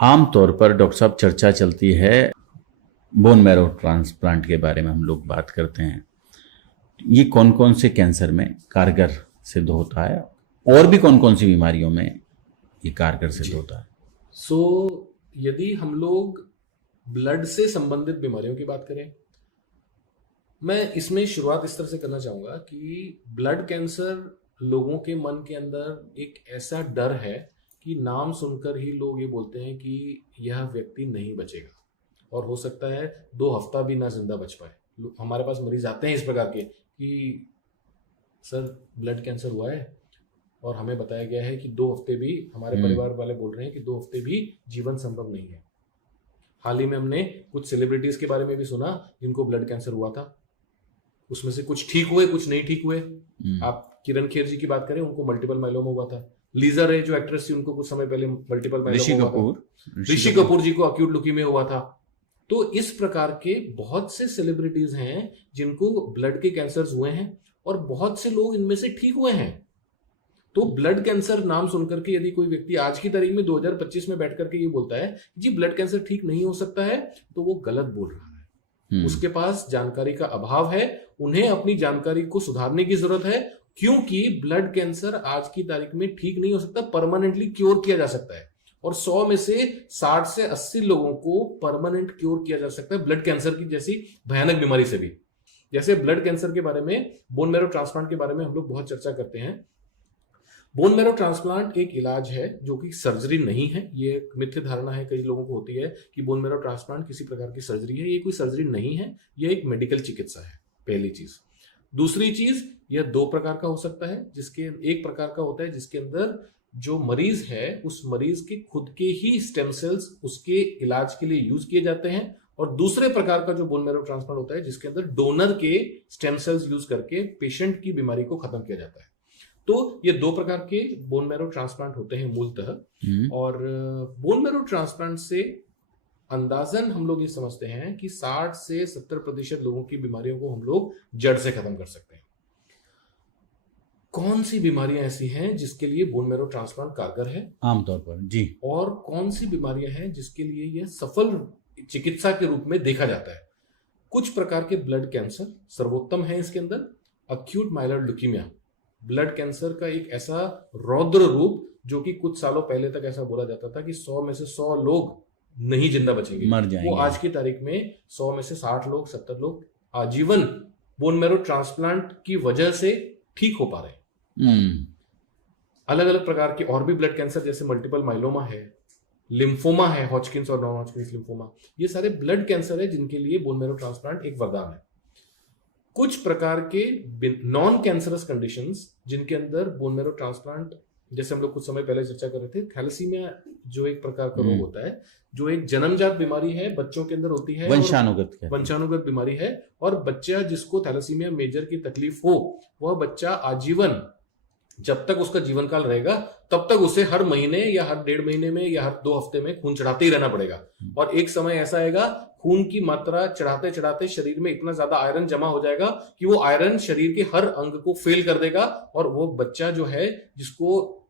आम तौर पर डॉक्टर साहब चर्चा चलती है, बोन मैरो ट्रांसप्लांट के बारे में हम लोग बात करते हैं। ये कौन कौन से कैंसर में कारगर सिद्ध होता है और भी कौन कौन सी बीमारियों में ये कारगर सिद्ध होता है? सो यदि हम लोग ब्लड से संबंधित बीमारियों की बात करें, मैं इसमें शुरुआत इस तरह से करना चाहूँगा कि ब्लड कैंसर लोगों के मन के अंदर एक ऐसा डर है कि नाम सुनकर ही लोग ये बोलते हैं कि यह व्यक्ति नहीं बचेगा, और हो सकता है 2 हफ्ता भी ना जिंदा बच पाए। हमारे पास मरीज आते हैं इस प्रकार के कि सर ब्लड कैंसर हुआ है और हमें बताया गया है कि 2 हफ्ते भी, हमारे परिवार वाले बोल रहे हैं कि 2 हफ्ते भी जीवन संभव नहीं है। हाल ही में हमने कुछ सेलिब्रिटीज के बारे में भी सुना जिनको ब्लड कैंसर हुआ था, उसमें से कुछ ठीक हुए, कुछ नहीं ठीक हुए। आप किरण खेर जी की बात करें, उनको मल्टीपल माइलोमा हुआ था। लीजा रे जो एक्ट्रेस थी, उनको कुछ समय पहले मल्टीपल माइलोमा हुआ था। ऋषि कपूर जी को अक्यूट ल्यूकीमिया हुआ था। तो इस प्रकार के बहुत से सेलिब्रिटीज हैं जिनको ब्लड के कैंसर्स हुए हैं और बहुत से लोग इनमें से ठीक हुए हैं। तो ब्लड कैंसर नाम सुनकर के यदि कोई व्यक्ति आज की तारीख में 2025 में बैठ करके ये बोलता है जी ब्लड कैंसर ठीक नहीं हो सकता है, तो वो गलत बोल रहा है। उसके पास जानकारी का अभाव है। उन्हें अपनी जानकारी को सुधारने की जरूरत है, क्योंकि ब्लड कैंसर आज की तारीख में ठीक नहीं हो सकता, परमानेंटली क्योर किया जा सकता है। और 100 में से 60 से 80 लोगों को परमानेंट क्योर किया जा सकता है ब्लड कैंसर की जैसी भयानक बीमारी से भी। जैसे ब्लड कैंसर के बारे में, बोन मैरो ट्रांसप्लांट के बारे में हम लोग बहुत चर्चा करते हैं। बोन मैरो ट्रांसप्लांट एक इलाज है जो कि सर्जरी नहीं है। ये एक मिथ्य धारणा है कई लोगों को होती है कि बोन मैरो ट्रांसप्लांट किसी प्रकार की सर्जरी है। ये कोई सर्जरी नहीं है, ये एक मेडिकल चिकित्सा है, पहली चीज। दूसरी चीज, यह 2 प्रकार का हो सकता है, जिसके एक प्रकार का होता है जिसके अंदर जो मरीज है उस मरीज के खुद के ही स्टेम सेल्स उसके इलाज के लिए यूज किए जाते हैं, और दूसरे प्रकार का जो बोन मैरो ट्रांसप्लांट होता है जिसके अंदर डोनर के स्टेम सेल्स यूज करके पेशेंट की बीमारी को खत्म किया जाता है। तो ये 2 प्रकार के बोन मैरो ट्रांसप्लांट होते हैं मूलतः। और बोन मैरो ट्रांसप्लांट से अंदाजन हम लोग ये समझते हैं कि 60 से 70% लोगों की बीमारियों को हम लोग जड़ से खत्म कर सकते हैं। कौन सी बीमारियां ऐसी हैं जिसके लिए बोन मैरो ट्रांसप्लांट कारगर है आमतौर पर जी, और कौन सी बीमारियां हैं जिसके लिए यह सफल चिकित्सा के रूप में देखा जाता है? कुछ प्रकार के ब्लड कैंसर सर्वोत्तम है इसके अंदर। Acute myeloid leukaemia blood cancer का एक ऐसा रौद्र रूप जो कि कुछ सालों पहले तक ऐसा बोला जाता था कि 100 में से 100 लोग नहीं जिंदा बचेंगे, मर जाएंगे। वो आज की तारीख में 100 में से 60 लोग, 70 लोग आजीवन बोन मैरो ट्रांसप्लांट की वजह से ठीक हो पा रहे हैं। अलग अलग प्रकार के और भी ब्लड कैंसर जैसे मल्टीपल माइलोमा है, लिम्फोमा है, हॉजकिंस और नॉन हॉजकिंस लिम्फोमा, ये सारे ब्लड कैंसर है जिनके लिए बोन मैरो ट्रांसप्लांट एक वरदान है। कुछ प्रकार के नॉन कैंसरस कंडीशंस जिनके अंदर बोन मैरो ट्रांसप्लांट, जैसे हम लोग कुछ समय पहले चर्चा कर रहे थे, थैलेसीमिया जो एक प्रकार का रोग होता है, जो एक जन्मजात बीमारी है, बच्चों के अंदर होती है, वंशानुगत बीमारी है। और बच्चा जिसको थैलेसीमिया मेजर की तकलीफ हो, वह बच्चा आजीवन, जब तक उसका जीवन काल रहेगा तब तक उसे हर महीने या हर 1.5 महीने में या हर 2 हफ्ते में खून चढ़ाते ही रहना पड़ेगा। और एक समय ऐसा आएगा खून की मात्रा चढ़ाते चढ़ाते शरीर में इतना ज्यादा आयरन जमा हो जाएगा कि वो आयरन शरीर के हर अंग को फेल कर देगा, और वो बच्चा जो है जिसको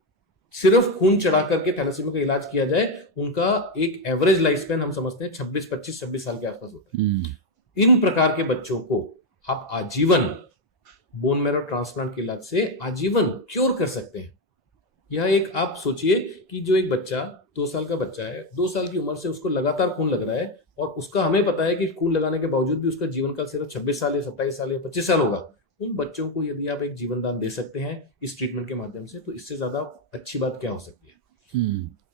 सिर्फ खून चढ़ा करके थैलेसीमिया का इलाज किया जाए, उनका एक एवरेज लाइफ स्पैन हम समझते हैं 25 साल के आसपास होता है। इन प्रकार के बच्चों को आप आजीवन बोन मैरो ट्रांसप्लांट के इलाज से आजीवन क्योर कर सकते हैं। यह एक, आप सोचिए कि जो एक बच्चा 2 साल का बच्चा है, 2 साल की उम्र से उसको लगातार खून लग रहा है, और उसका हमें पता है कि खून लगाने के बावजूद भी उसका जीवन काल सिर्फ 26 साल या 27 साल या 25 साल होगा। उन बच्चों को यदि आप एक जीवन दान दे सकते हैं इस ट्रीटमेंट के माध्यम से, तो इससे ज्यादा अच्छी बात क्या हो सकती है।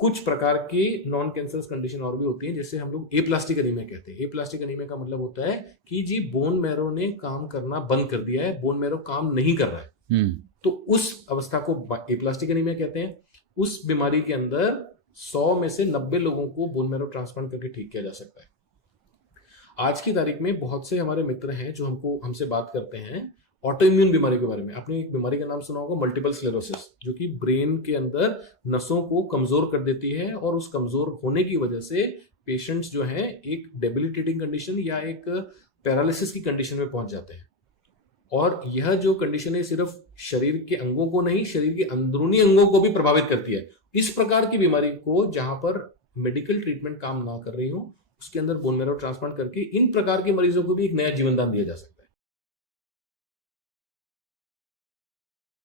कुछ प्रकार के नॉन कैंसरस कंडीशन और भी होती है, जैसे हम लोग एप्लास्टिक एनीमिया कहते हैं। एप्लास्टिक एनीमिया का मतलब होता है कि जी बोन मैरो ने काम करना बंद कर दिया है, बोन मैरो काम नहीं कर रहा है, तो उस अवस्था को एप्लास्टिक एनीमिया कहते हैं। उस बीमारी के अंदर 100 में से 90 लोगों को बोन मैरो ट्रांसप्लांट करके ठीक किया जा सकता है। आज की तारीख में बहुत से हमारे मित्र हैं जो हमसे बात करते हैं ऑटो इम्यून बीमारी के बारे में। आपने एक बीमारी का नाम सुना होगा, मल्टीपल स्क्लेरोसिस, जो कि ब्रेन के अंदर नसों को कमजोर कर देती है, और उस कमजोर होने की वजह से पेशेंट्स जो हैं एक डेबिलिटेटिंग कंडीशन या एक पैरालिसिस की कंडीशन में पहुंच जाते हैं। और यह जो कंडीशन है सिर्फ शरीर के अंगों को नहीं, शरीर के अंदरूनी अंगों को भी प्रभावित करती है। इस प्रकार की बीमारी को, जहां पर मेडिकल ट्रीटमेंट काम ना कर रही हो उसके अंदर बोन मैरो ट्रांसप्लांट करके इन प्रकार के मरीजों को भी एक नया जीवन दान दिया जा सकता है।